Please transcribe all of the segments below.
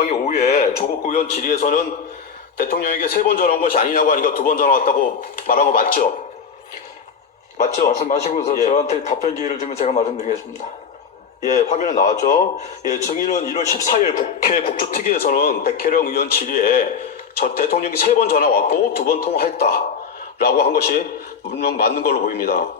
국방위 오후에 조국 의원 질의에서는 대통령에게 3번 전화한 것이 아니냐고 하니까 2번 전화 왔다고 말한 거 맞죠? 맞죠? 말씀하시고서 예. 저한테 답변 기회를 주면 제가 말씀드리겠습니다. 예, 화면에 나왔죠. 예, 증인은 1월 14일 국회 국조특위에서는 백혜령 의원 질의에 대통령이 3번 전화 왔고 2번 통화했다라고 한 것이 분명 맞는 걸로 보입니다.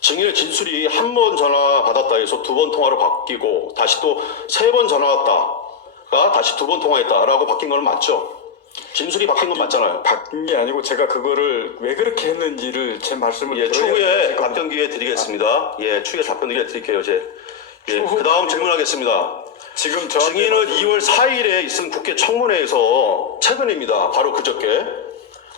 증인의 진술이 1번 전화 받았다 해서 2번 통화로 바뀌고 다시 또 3번 전화 왔다가 다시 2번 통화했다라고 바뀐 건 맞죠? 진술이 바뀐 건 맞잖아요. 바뀐 게 아니고 제가 그거를 왜 그렇게 했는지를 제 말씀을 예, 들어야 추후에 제가 답변 기회 드리겠습니다. 예, 추후에 답변 기회 드릴게요, 이제. 예, 그 다음 질문하겠습니다. 지금 저한테 증인은 2월 4일에 있은 국회 청문회에서 최근입니다. 바로 그저께.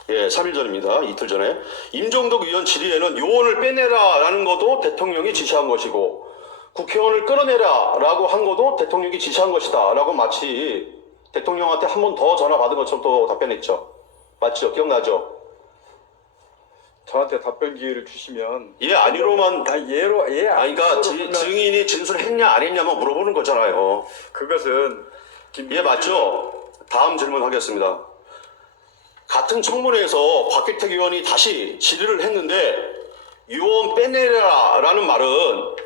예, 3일 전입니다. 이틀 전에. 임종덕 의원 질의에는 요원을 빼내라라는 것도 대통령이 지시한 것이고 국회의원을 끌어내라라고 한 것도 대통령이 지시한 것이다라고 마치 대통령한테 한 번 더 전화 받은 것처럼 또 답변했죠. 맞죠? 기억나죠? 저한테 답변 기회를 주시면 예, 아니로만. 예로 아니, 그러니까 증인이 진술했냐 안 했냐만 물어보는 거잖아요. 그것은 예, 맞죠? 다음 질문 하겠습니다. 같은 청문회에서 박기택 의원이 다시 질의를 했는데 요원 빼내라라는 말은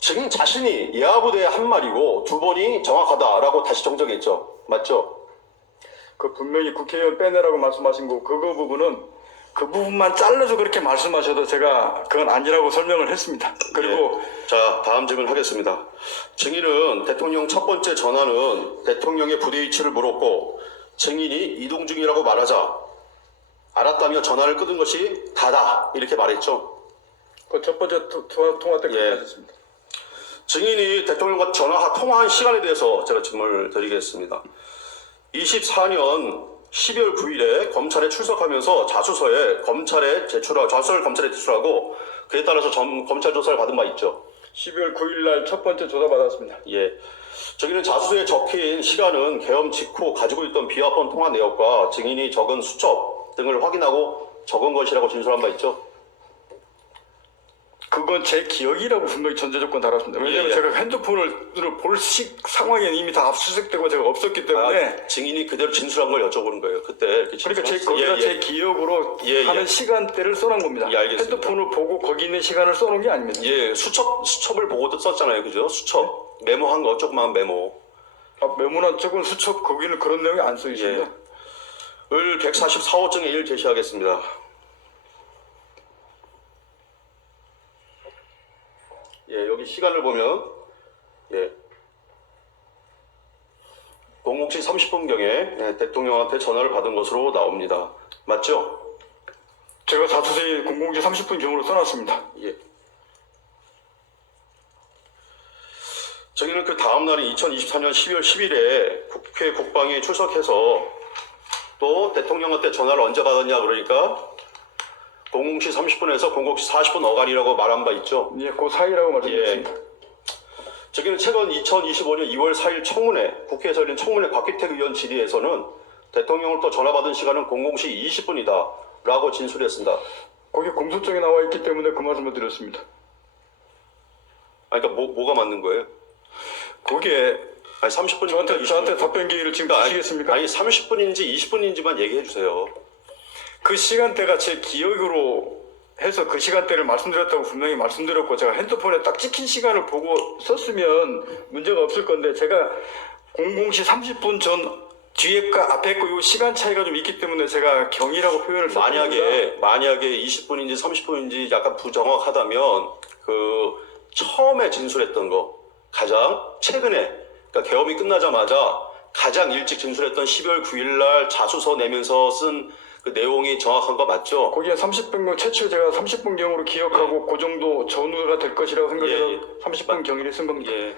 증인 자신이 예하부대에 한 말이고 2번이 정확하다라고 다시 정정했죠. 맞죠? 그 분명히 국회의원 빼내라고 말씀하신 거 그거 부분은 그 부분만 잘라서 그렇게 말씀하셔도 제가 그건 아니라고 설명을 했습니다. 그리고 예. 자, 다음 질문 하겠습니다. 증인은 대통령 첫 번째 전화는 대통령의 부대 위치를 물었고 증인이 이동 중이라고 말하자 알았다며 전화를 끊은 것이 다다 이렇게 말했죠. 그 첫 번째 통화 때 예. 그렇게 하셨습니다. 증인이 대통령과 통화한 시간에 대해서 제가 질문을 드리겠습니다. 24년 12월 9일에 검찰에 출석하면서 자수서를 검찰에 제출하고 그에 따라서 검찰 조사를 받은 바 있죠. 12월 9일 날 첫 번째 조사 받았습니다. 예. 저기는 자수서에 적힌 시간은 계엄 직후 가지고 있던 비화폰 통화 내역과 증인이 적은 수첩 등을 확인하고 적은 것이라고 진술한 바 있죠. 그건 제 기억이라고 분명히 전제 조건 달았습니다. 왜냐하면 예. 제가 핸드폰을 볼 상황에는 이미 다 압수수색되고 제가 없었기 때문에 증인이 그대로 진술한 걸 여쭤보는 거예요. 그때 이렇게 그러니까 진술했어요. 제 기억으로 하는 시간대를 써놓은 겁니다. 예, 알겠습니다. 핸드폰을 보고 거기 있는 시간을 써놓은 게 아닙니다. 예, 수첩을 보고도 썼잖아요. 그죠? 수첩. 메모한 거, 조그만 메모. 메모난 쪽은 수첩 거기는 그런 내용이 안 써 있습니다. 예. 을 144호증에 1 제시하겠습니다. 예, 여기 시간을 보면, 예. 00시 30분경에 대통령한테 전화를 받은 것으로 나옵니다. 맞죠? 제가 자수서에 00시 30분 경으로 써놨습니다. 예. 저기는 그 다음 날인 2024년 12월 10일에 국회 국방위에 출석해서 또 대통령한테 전화를 언제 받았냐 그러니까 00시 30분에서 00시 40분 어간이라고 말한 바 있죠. 예, 그 사이라고 말씀드렸습니다. 저기는 최근 2025년 2월 4일 청문회, 국회에서 열린 청문회 박기택 의원 질의에서는 대통령을 또 전화 받은 시간은 00시 20분이다 라고 진술했습니다. 거기 공소장에 나와 있기 때문에 그 말씀을 드렸습니다. 아니, 그러니까 뭐가 맞는 거예요? 거기에 아니 30분 저한테 답변 기회를 지금 주시겠습니까? 아니 30분인지 20분인지만 얘기해 주세요. 그 시간대가 제 기억으로 해서 그 시간대를 말씀드렸다고 분명히 말씀드렸고 제가 핸드폰에 딱 찍힌 시간을 보고 썼으면 문제가 없을 건데 제가 00시 30분 전 뒤에과 앞에 거 이 시간 차이가 좀 있기 때문에 제가 경이라고 표현을 썼습니다. 만약에 20분인지 30분인지 약간 부정확하다면 그 처음에 진술했던 거 가장 최근에 그러니까 계엄이 끝나자마자 가장 일찍 진술했던 12월 9일 날 자수서 내면서 쓴 그 내용이 정확한 거 맞죠? 거기에 30분 최초 제가 30분 경으로 기억하고 그 정도 전후가 될 것이라고 생각해서 30분 경위를 쓴 겁니다. 예.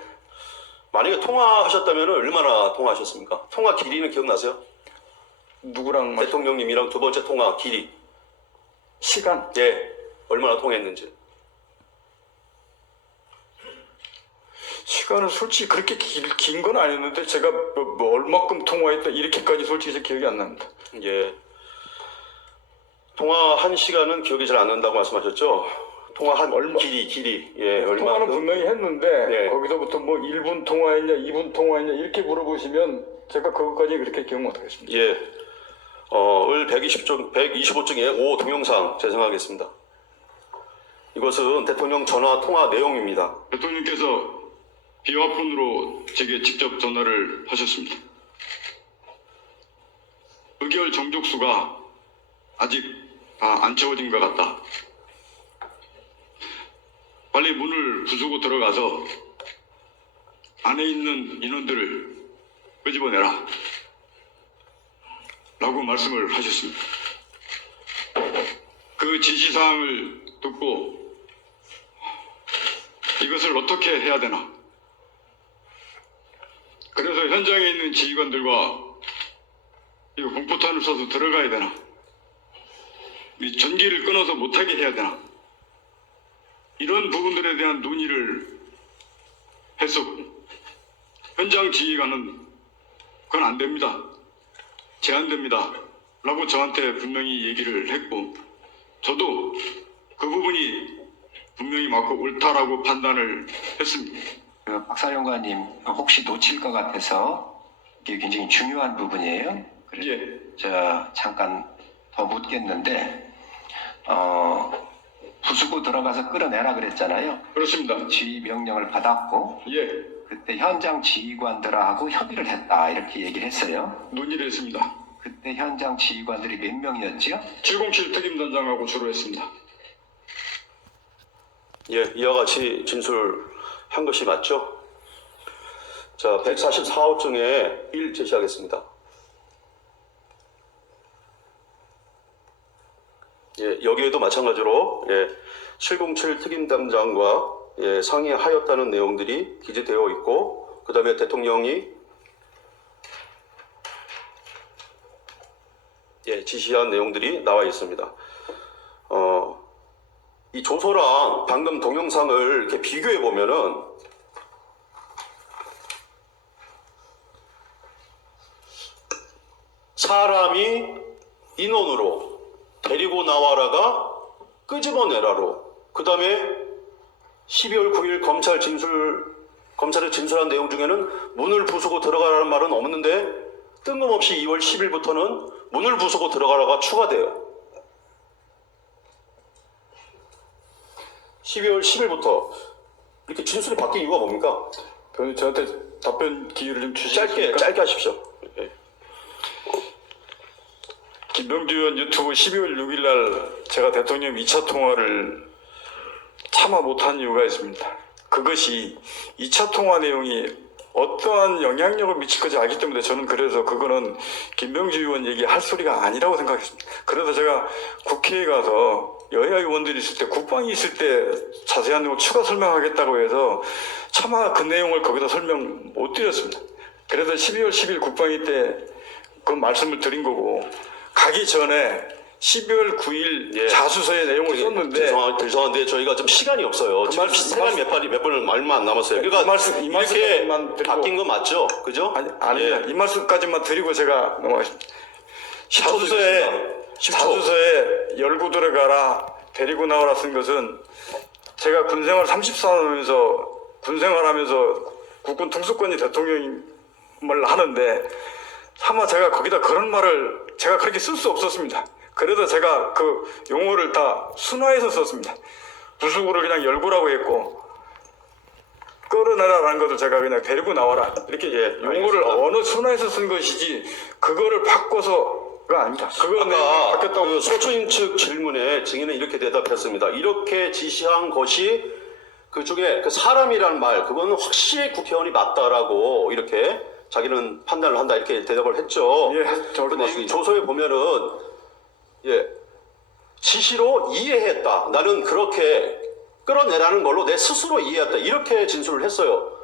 만약에 통화하셨다면 얼마나 통화하셨습니까? 통화 길이는 기억나세요? 누구랑 대통령님이랑 두 번째 통화 길이. 시간? 예. 얼마나 통했는지. 시간은 솔직히 그렇게 긴 건 아니었는데 제가 뭐 얼마큼 통화했다 이렇게까지 솔직히 기억이 안 납니다. 예. 통화한 시간은 기억이 잘 안 난다고 말씀하셨죠? 통화한 길이. 예, 통화는 얼마큼? 분명히 했는데 예. 거기서부터 뭐 1분 통화했냐 2분 통화했냐 이렇게 물어보시면 제가 그것까지 그렇게 기억 못하겠습니다. 예. 을 125쪽에 5 동영상 재생하겠습니다. 이것은 대통령 전화 통화 내용입니다. 대통령께서 비화폰으로 제게 직접 전화를 하셨습니다. 의결 정족수가 아직 다 안 채워진 것 같다. 빨리 문을 부수고 들어가서 안에 있는 인원들을 끄집어내라. 라고 말씀을 하셨습니다. 그 지시사항을 듣고 이것을 어떻게 해야 되나? 그래서 현장에 있는 지휘관들과 이거 공포탄을 쏴서 들어가야 되나? 이 전기를 끊어서 못하게 해야 되나? 이런 부분들에 대한 논의를 했었고, 현장 지휘관은 그건 안 됩니다. 제한됩니다. 라고 저한테 분명히 얘기를 했고, 저도 그 부분이 분명히 맞고 옳다라고 판단을 했습니다. 박사령관님 혹시 놓칠 것 같아서 이게 굉장히 중요한 부분이에요. 그래서 예. 제가 잠깐 더 묻겠는데 부수고 들어가서 끌어내라 그랬잖아요. 그렇습니다. 지휘 명령을 받았고 예, 그때 현장 지휘관들하고 협의를 했다 이렇게 얘기를 했어요. 논의를 했습니다. 그때 현장 지휘관들이 몇 명이었죠? 707 특임단장하고 주로 했습니다. 예, 이와 같이 진술한 것이 맞죠? 자, 144호 중에 1 제시하겠습니다. 예, 여기에도 마찬가지로 707 특임담장과 상의하였다는 내용들이 기재되어 있고, 그 다음에 대통령이 지시한 내용들이 나와 있습니다. 이 조서랑 방금 동영상을 이렇게 비교해 보면은 사람이 인원으로 데리고 나와라가 끄집어내라로, 그 다음에 12월 9일 검찰에 진술한 내용 중에는 문을 부수고 들어가라는 말은 없는데 뜬금없이 2월 10일부터는 문을 부수고 들어가라가 추가돼요. 12월 10일부터 이렇게 진술이 바뀐 이유가 뭡니까? 변호사님 저한테 답변 기회를 좀 주시겠습니까? 짧게 하십시오. 예. 김병주 의원 유튜브 12월 6일 날 제가 대통령 2차 통화를 참아 못한 이유가 있습니다. 그것이 2차 통화 내용이 어떠한 영향력을 미칠 건지 알기 때문에 저는 그래서 그거는 김병주 의원 얘기할 소리가 아니라고 생각했습니다. 그래서 제가 국회에 가서 여야 의원들이 있을 때, 국방이 있을 때 자세한 내용을 추가 설명하겠다고 해서 차마 그 내용을 거기다 설명 못 드렸습니다. 그래서 12월 10일 국방위 때 그 말씀을 드린 거고, 가기 전에 12월 9일 자수서의 내용을 썼는데, 죄송한데 저희가 좀 시간이 없어요. 지금 시간이 몇 분을 말만 안 남았어요. 그러니까 이 이렇게 말씀만 드리고, 바뀐 건 맞죠? 그죠? 아니요. 이 말씀까지만 드리고 제가 넘어가겠습니다. 10초 드렸습니다. 10초. 자수서에 열고 들어가라, 데리고 나오라 쓴 것은 제가 군생활 34년 하면서 군생활하면서 국군 통수권이 대통령을 하는데 차마 제가 거기다 그런 말을 제가 그렇게 쓸 수 없었습니다. 그래서 제가 그 용어를 다 순화해서 썼습니다. 부수고를 그냥 열고라고 했고, 끌어내라라는 것을 제가 그냥 데리고 나와라 이렇게 용어를 알겠습니다. 어느 순화해서 쓴 것이지 그거를 바꿔서가 아닙니다. 그거는 아까 바뀌었다고. 그 소추인 측 질문에 증인은 이렇게 대답했습니다. 이렇게 지시한 것이 그 중에 그 사람이라는 말, 그거는 확실히 국회의원이 맞다라고 이렇게 자기는 판단을 한다 이렇게 대답을 했죠. 예, 저도 그런데 이 맞습니다. 조서에 보면은 지시로 이해했다. 나는 그렇게 끌어내라는 걸로 내 스스로 이해했다. 이렇게 진술을 했어요.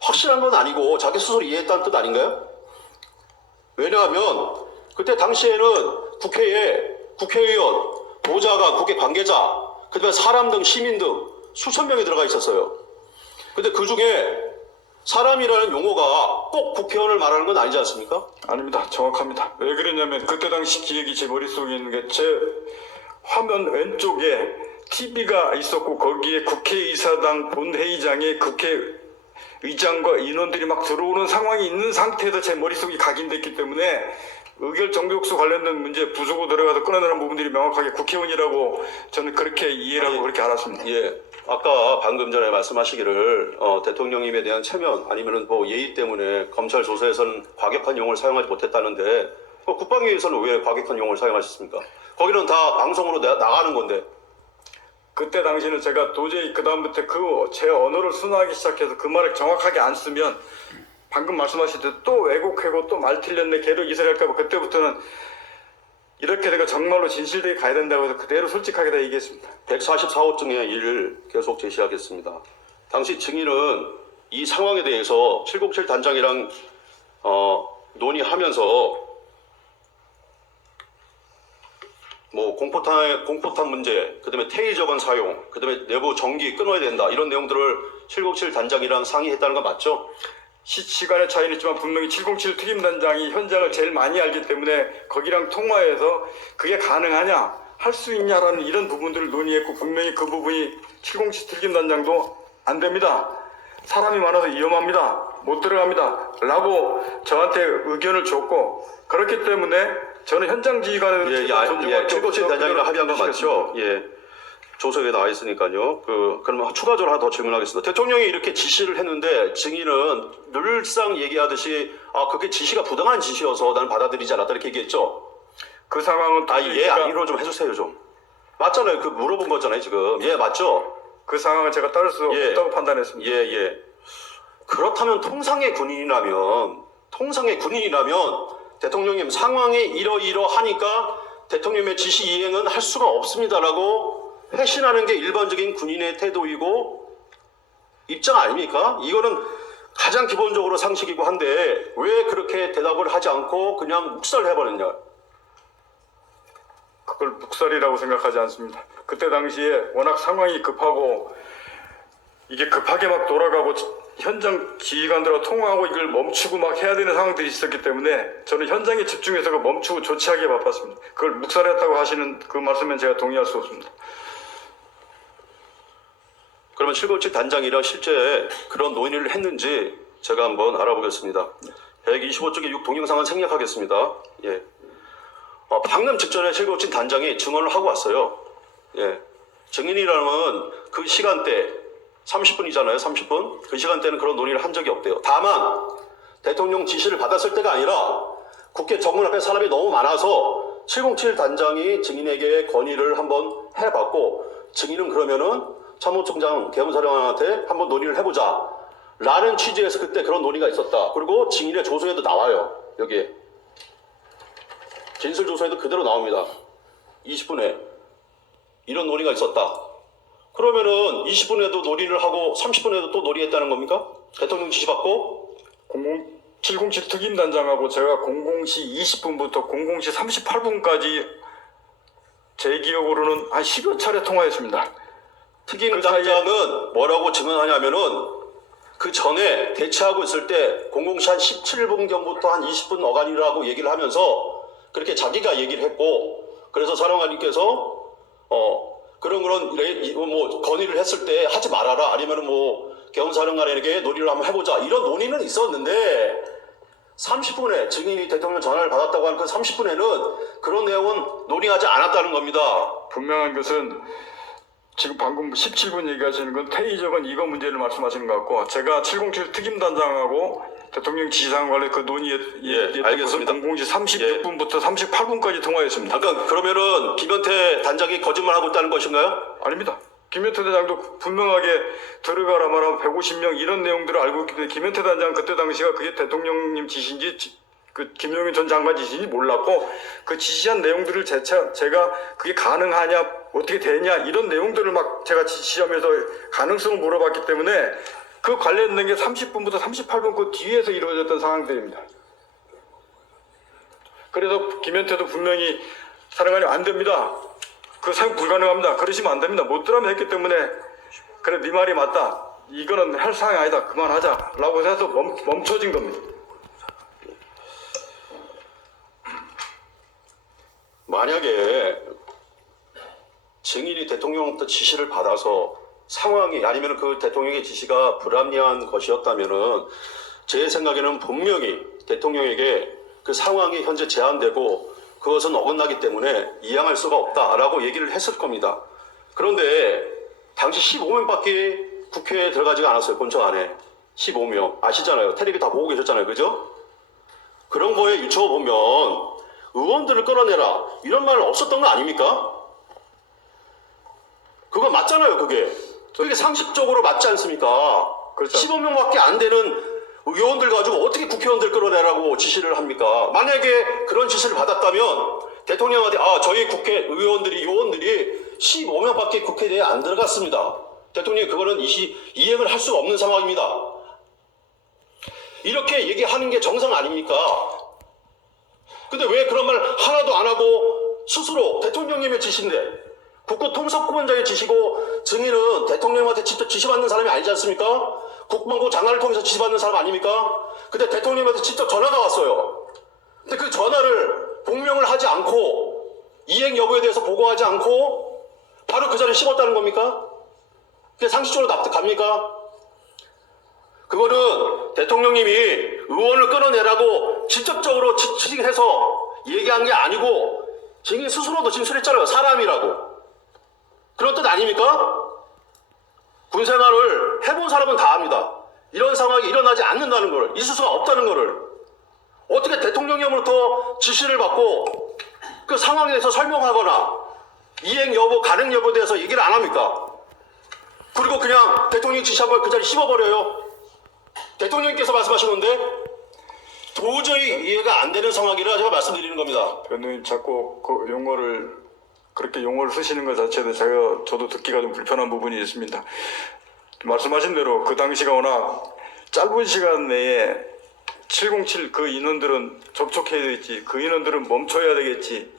확실한 건 아니고 자기 스스로 이해했다는 뜻 아닌가요? 왜냐하면 그때 당시에는 국회에 국회의원, 보좌관, 국회 관계자, 그다음에 사람 등 시민 등 수천 명이 들어가 있었어요. 근데 그 중에 사람이라는 용어가 꼭 국회의원을 말하는 건 아니지 않습니까? 아닙니다. 정확합니다. 왜 그랬냐면 그때 당시 기획이 제 머릿속에 있는 게 제 화면 왼쪽에 TV가 있었고 거기에 국회의사당 본회의장에 국회 의장과 인원들이 막 들어오는 상황이 있는 상태에서 제 머릿속이 각인됐기 때문에 의결 정족수 관련된 문제 부수고 들어가서 끊어내는 부분들이 명확하게 국회의원이라고 저는 그렇게 이해를 하고 그렇게 알았습니다. 예, 아까 방금 전에 말씀하시기를 대통령님에 대한 체면 아니면은 뭐 예의 때문에 검찰 조사에서는 과격한 용어를 사용하지 못했다는데 국방위에서는 왜 과격한 용어를 사용하셨습니까? 거기는 다 방송으로 나가는 건데. 그때 당시는 제가 도저히 그 다음부터 제 언어를 순화하기 시작해서 그 말을 정확하게 안 쓰면 방금 말씀하셨듯 또 왜곡하고 또 말 틀렸네 걔를 이설할까 봐 그때부터는 이렇게 내가 정말로 진실되게 가야 된다고 해서 그대로 솔직하게 다 얘기했습니다. 144호증의 일을 계속 제시하겠습니다. 당시 증인은 이 상황에 대해서 707 단장이랑 논의하면서 뭐 공포탄 문제, 그다음에 테이저건 사용, 그다음에 내부 전기 끊어야 된다 이런 내용들을 707 단장이랑 상의했다는 건 맞죠? 시간의 차이는 있지만 분명히 707 특임단장이 현장을 제일 많이 알기 때문에 거기랑 통화해서 그게 가능하냐 할 수 있냐라는 이런 부분들을 논의했고 분명히 그 부분이 707 특임단장도 안 됩니다. 사람이 많아서 위험합니다. 못 들어갑니다. 라고 저한테 의견을 줬고 그렇기 때문에 저는 현장 지휘관을 예, 707 단장이랑 합의한 건 맞죠? 예. 조서에 나와 있으니까요. 그러면 추가적으로 하나 더 질문하겠습니다. 대통령이 이렇게 지시를 했는데 증인은 늘상 얘기하듯이 그게 지시가 부당한 지시여서 나는 받아들이지 않았다 이렇게 얘기했죠. 그 상황은 예, 아니로 좀 해주세요 좀. 맞잖아요. 그 물어본 거잖아요 지금. 예, 맞죠? 그 상황을 제가 따를 수 예. 없다고 판단했습니다. 예. 그렇다면 통상의 군인이라면 대통령님 상황이 이러이러하니까 대통령의 지시 이행은 할 수가 없습니다라고 회신하는 게 일반적인 군인의 태도이고 입장 아닙니까? 이거는 가장 기본적으로 상식이고 한데 왜 그렇게 대답을 하지 않고 그냥 묵살해버렸냐? 그걸 묵살이라고 생각하지 않습니다. 그때 당시에 워낙 상황이 급하고 이게 급하게 막 돌아가고 현장 지휘관들과 통화하고 이걸 멈추고 막 해야 되는 상황들이 있었기 때문에 저는 현장에 집중해서 그 멈추고 조치하기에 바빴습니다. 그걸 묵살했다고 하시는 그 말씀엔 제가 동의할 수 없습니다. 그러면 707 단장이랑 실제 그런 논의를 했는지 제가 한번 알아보겠습니다. 125쪽의 6 동영상은 생략하겠습니다. 예. 방금 직전에 707 단장이 증언을 하고 왔어요. 예. 증인이라면 그 시간대 30분이잖아요. 30분. 그 시간대는 그런 논의를 한 적이 없대요. 다만 대통령 지시를 받았을 때가 아니라 국회 정문 앞에 사람이 너무 많아서 707 단장이 증인에게 건의를 한번 해봤고 증인은 그러면은 참모총장 계엄사령관한테 한번 논의를 해보자 라는 취지에서 그때 그런 논의가 있었다. 그리고 증인의 조서에도 나와요. 여기에 진술조서에도 그대로 나옵니다. 20분에 이런 논의가 있었다. 그러면은 20분에도 논의를 하고 30분에도 또 논의했다는 겁니까? 대통령 지시받고 707 특임단장하고 제가 00시 20분부터 00시 38분까지 제 기억으로는 한 10여 차례 통화했습니다. 특임단장은 뭐라고 증언하냐면은 그 전에 대치하고 있을 때 00시 한 17분경부터 한 20분 어간이라고 얘기를 하면서 그렇게 자기가 얘기를 했고 그래서 사령관님께서 그런 뭐 건의를 했을 때 하지 말아라 아니면은 뭐 계엄사령관에게 논의를 한번 해보자 이런 논의는 있었는데 30분에 증인이 대통령 전화를 받았다고 하는 그 30분에는 그런 내용은 논의하지 않았다는 겁니다. 분명한 것은 지금 방금 17분 얘기하시는 건 테이저건 이거 문제를 말씀하시는 것 같고 제가 707 특임단장하고 대통령 지시사항 관련 그 논의에 알겠습니다. 00시 36분부터 38분까지 통화했습니다. 잠깐 그러면은 김현태 단장이 거짓말하고 있다는 것인가요? 아닙니다. 김현태 단장도 분명하게 들어가라 말하면 150명 이런 내용들을 알고 있기 때문에 김현태 단장은 그때 당시가 그게 대통령님 지시인지 그 김용인 전 장관 지시인지 몰랐고 그 지시한 내용들을 제가 그게 가능하냐 어떻게 되냐 이런 내용들을 막 제가 지시하면서 가능성을 물어봤기 때문에 그 관련된 게 30분부터 38분 그 뒤에서 이루어졌던 상황들입니다. 그래서 김현태도 분명히 사령관님 안 됩니다. 그 사용 불가능합니다. 그러시면 안 됩니다. 못 들어가면 했기 때문에 그래 네 말이 맞다. 이거는 할 상황이 아니다. 그만하자. 라고 해서 멈춰진 겁니다. 만약에 증인이 대통령부터 지시를 받아서 상황이 아니면 그 대통령의 지시가 불합리한 것이었다면은 제 생각에는 분명히 대통령에게 그 상황이 현재 제한되고 그것은 어긋나기 때문에 이양할 수가 없다라고 얘기를 했을 겁니다. 그런데 당시 15명밖에 국회에 들어가지가 않았어요. 본청 안에. 15명. 아시잖아요. 텔레비 다 보고 계셨잖아요. 그죠? 그런 거에 유추어 보면 의원들을 끌어내라 이런 말 없었던 거 아닙니까? 그거 맞잖아요. 그게 상식적으로 맞지 않습니까? 그렇죠. 15명밖에 안 되는 의원들 가지고 어떻게 국회의원들 끌어내라고 지시를 합니까? 만약에 그런 지시를 받았다면 대통령한테 저희 국회의원들이 요원들이 15명밖에 국회에 안 들어갔습니다. 대통령이 그거는 이행을 할 수가 없는 상황입니다. 이렇게 얘기하는 게 정상 아닙니까? 근데 왜 그런 말 하나도 안 하고 스스로 대통령님의 지시인데 국가통수권자의 지시고 증인은 대통령한테 직접 지시받는 사람이 아니지 않습니까? 국방부 장관을 통해서 지시받는 사람 아닙니까? 근데 대통령한테 직접 전화가 왔어요. 근데 그 전화를 복명을 하지 않고 이행 여부에 대해서 보고하지 않고 바로 그 자리에 씹었다는 겁니까? 그게 상식적으로 납득합니까? 그거는 대통령님이 의원을 끌어내라고 직접적으로 지시해서 얘기한 게 아니고 증인 스스로도 진술했잖아요. 사람이라고. 그런 뜻 아닙니까? 군생활을 해본 사람은 다 압니다. 이런 상황이 일어나지 않는다는 걸, 있을 수가 없다는 거를 어떻게 대통령님으로부터 지시를 받고 그 상황에 대해서 설명하거나 이행 여부, 가능 여부에 대해서 얘기를 안 합니까? 그리고 그냥 대통령이 지시한 걸 그 자리 씹어버려요. 대통령님께서 말씀하신 건데 도저히 이해가 안 되는 상황이라 제가 말씀드리는 겁니다. 변호인 자꾸 그 그렇게 용어를 쓰시는 것 자체도 저도 듣기가 좀 불편한 부분이 있습니다. 말씀하신 대로 그 당시가 워낙 짧은 시간 내에 707 그 인원들은 접촉해야 되겠지. 그 인원들은 멈춰야 되겠지.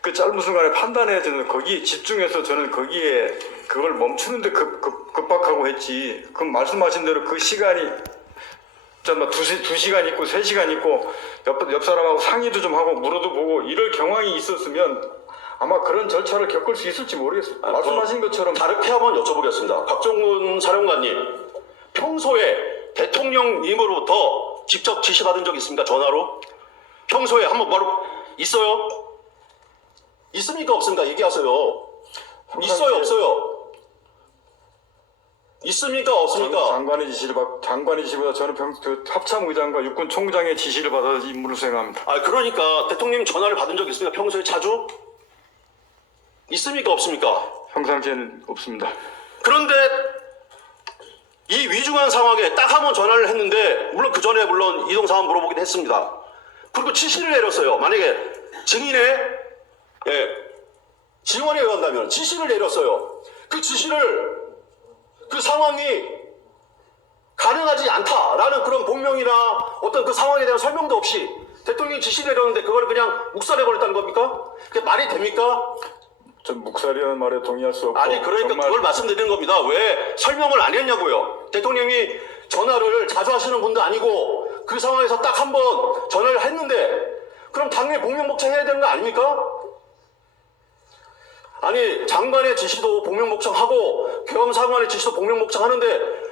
그 짧은 순간에 판단해야 되는 거기 집중해서 저는 거기에 그걸 멈추는데 급박하고 했지. 그 말씀하신 대로 그 시간이 뭐 2시간 있고 3시간 있고 옆 사람하고 상의도 좀 하고 물어도 보고 이럴 경황이 있었으면 아마 그런 절차를 겪을 수 있을지 모르겠어요. 말씀하신 것처럼 다르게 한번 여쭤보겠습니다. 박종훈 사령관님, 평소에 대통령님으로부터 직접 지시받은 적 있습니까? 전화로? 평소에 한번 바로 있어요? 있습니까? 없습니까? 얘기하세요. 있어요? 없어요? 있습니까? 없습니까? 장관의 지시보다 저는 합참의장과 육군총장의 지시를 받아 임무를 수행합니다. 그러니까 대통령님 전화를 받은 적 있습니까? 평소에 자주? 있습니까? 없습니까? 평상시에는 없습니다. 그런데 이 위중한 상황에 딱 한 번 전화를 했는데 물론 그 전에 물론 이동 상황 물어보긴 했습니다. 그리고 지시를 내렸어요. 만약에 증인의 지원에 의한다면 지시를 내렸어요. 그 지시를 그 상황이 가능하지 않다라는 그런 본명이나 어떤 그 상황에 대한 설명도 없이 대통령이 지시를 내렸는데 그걸 그냥 묵살해버렸다는 겁니까? 그게 말이 됩니까? 전 묵살이라는 말에 동의할 수 없고 아니 그러니까 정말 그걸 말씀드리는 겁니다. 왜 설명을 안 했냐고요. 대통령이 전화를 자주 하시는 분도 아니고 그 상황에서 딱 한 번 전화를 했는데 그럼 당연히 복명복창해야 되는 거 아닙니까? 아니 장관의 지시도 복명복창하고 계엄사관의 지시도 복명복창하는데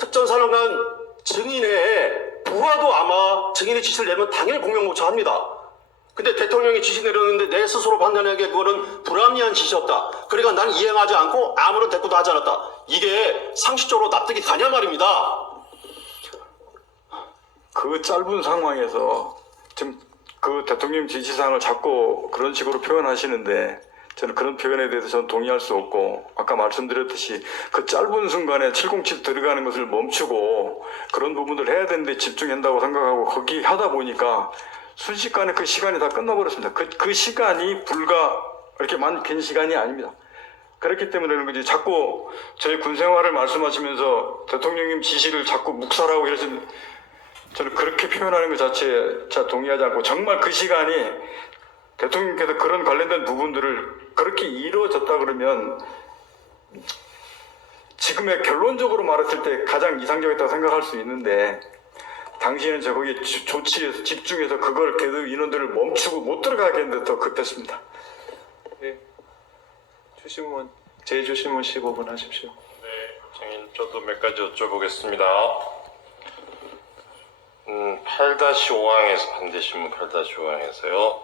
특전사령관 증인의 부하도 아마 증인의 지시를 내면 당연히 복명복창합니다. 근데 대통령이 지시 내렸는데 내 스스로 판단하기에 그거는 불합리한 지시였다. 그러니까 난 이행하지 않고 아무런 대꾸도 하지 않았다. 이게 상식적으로 납득이 가냐 말입니다. 그 짧은 상황에서 지금 그 대통령 지시사항을 자꾸 그런 식으로 표현하시는데 저는 그런 표현에 대해서 저는 동의할 수 없고 아까 말씀드렸듯이 그 짧은 순간에 707 들어가는 것을 멈추고 그런 부분들 해야 되는데 집중한다고 생각하고 거기 하다 보니까 순식간에 그 시간이 다 끝나버렸습니다. 그 시간이 불과 이렇게 긴 시간이 아닙니다. 그렇기 때문에 그런 거지. 자꾸 저희 군생활을 말씀하시면서 대통령님 지시를 자꾸 묵살하고 이러시면 저는 그렇게 표현하는 것 자체에 제가 동의하지 않고 정말 그 시간이 대통령께서 그런 관련된 부분들을 그렇게 이루어졌다 그러면 지금의 결론적으로 말했을 때 가장 이상적이었다고 생각할 수 있는데 당시에는 저 거기에 조치해서 집중해서 그걸 계속 인원들을 멈추고 못 들어가게 했는데 더 급했습니다. 네. 최시문 제주신문 15분 하십시오. 네, 증인 저도 몇 가지 여쭤보겠습니다. 8-5항에서 반대신문 8-5항에서요.